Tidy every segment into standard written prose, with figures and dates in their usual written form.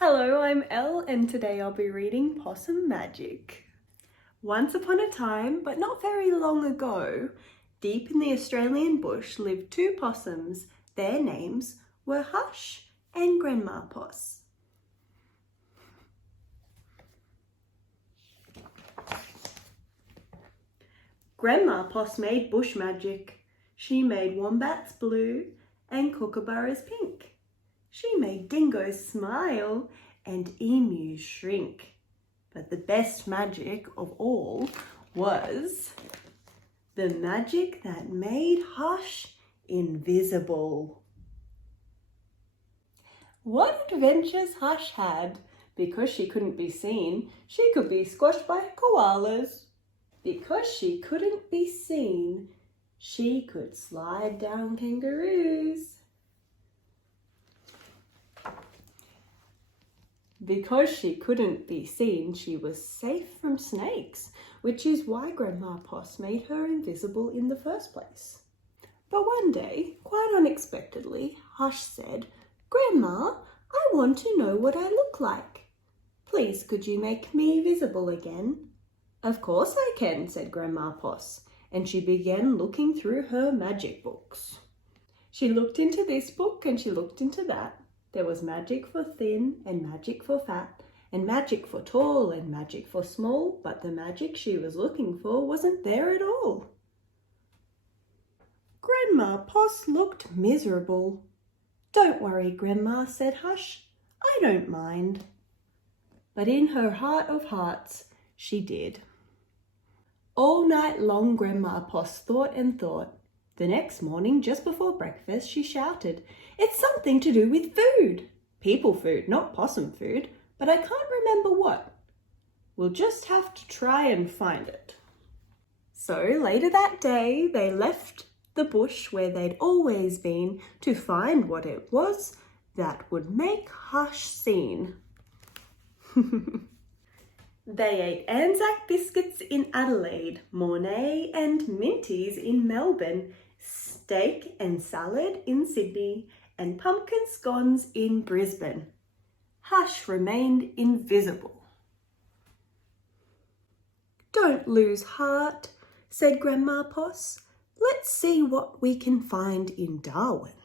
Hello, I'm Elle and today I'll be reading Possum Magic. Once upon a time, but not very long ago, deep in the Australian bush lived two possums. Their names were Hush and Grandma Poss. Grandma Poss made bush magic. She made wombats blue and kookaburras pink. She made dingoes smile and emus shrink. But the best magic of all was the magic that made Hush invisible. What adventures Hush had! Because she couldn't be seen, she could be squashed by koalas. Because she couldn't be seen, she could slide down kangaroos. Because she couldn't be seen, she was safe from snakes, which is why Grandma Poss made her invisible in the first place. But one day, quite unexpectedly, Hush said, "Grandma, I want to know what I look like. Please, could you make me visible again?" "Of course I can," said Grandma Poss, and she began looking through her magic books. She looked into this book and she looked into that. There was magic for thin and magic for fat and magic for tall and magic for small, but the magic she was looking for wasn't there at all. Grandma Poss looked miserable. "Don't worry, Grandma," said Hush. "I don't mind." But in her heart of hearts, she did. All night long, Grandma Poss thought and thought. The next morning, just before breakfast, she shouted, "It's something to do with food. People food, not possum food, but I can't remember what. We'll just have to try and find it." So later that day, they left the bush where they'd always been to find what it was that would make Hush seen. They ate Anzac biscuits in Adelaide, Mornay and Minties in Melbourne, steak and salad in Sydney, and pumpkin scones in Brisbane. Hush remained invisible. "Don't lose heart," said Grandma Poss. "Let's see what we can find in Darwin."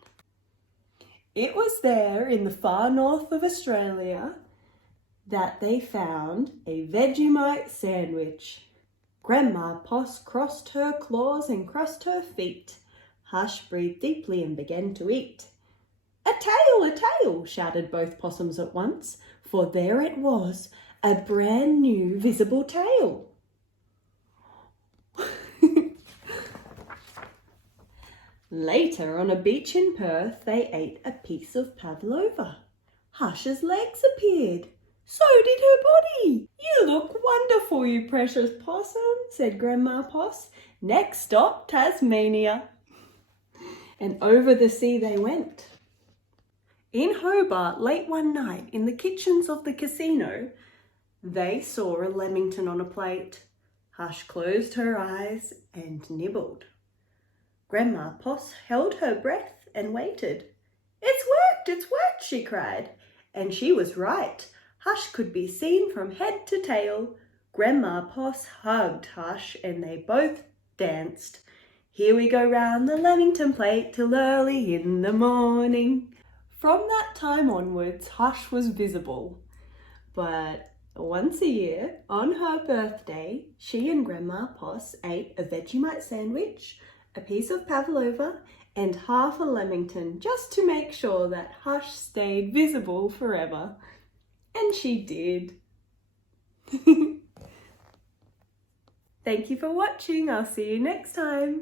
It was there in the far north of Australia that they found a Vegemite sandwich. Grandma Poss crossed her claws and crossed her feet. Hush breathed deeply and began to eat. "A tail, a tail!" shouted both possums at once, for there it was, a brand new visible tail. Later, on a beach in Perth, they ate a piece of pavlova. Hush's legs appeared. "So did her body." "You look wonderful, you precious possum," said Grandma Poss. "Next stop, Tasmania." And over the sea they went. In Hobart, late one night, in the kitchens of the casino, they saw a lemington on a plate. Hush closed her eyes and nibbled. Grandma Poss held her breath and waited. It's worked, she cried. And she was right. Hush could be seen from head to tail. Grandma Poss hugged Hush and they both danced. "Here we go round the lemington plate till early in the morning." From that time onwards, Hush was visible. But once a year, on her birthday, she and Grandma Poss ate a Vegemite sandwich, a piece of pavlova, and half a lemington, just to make sure that Hush stayed visible forever. And she did. Thank you for watching. I'll see you next time.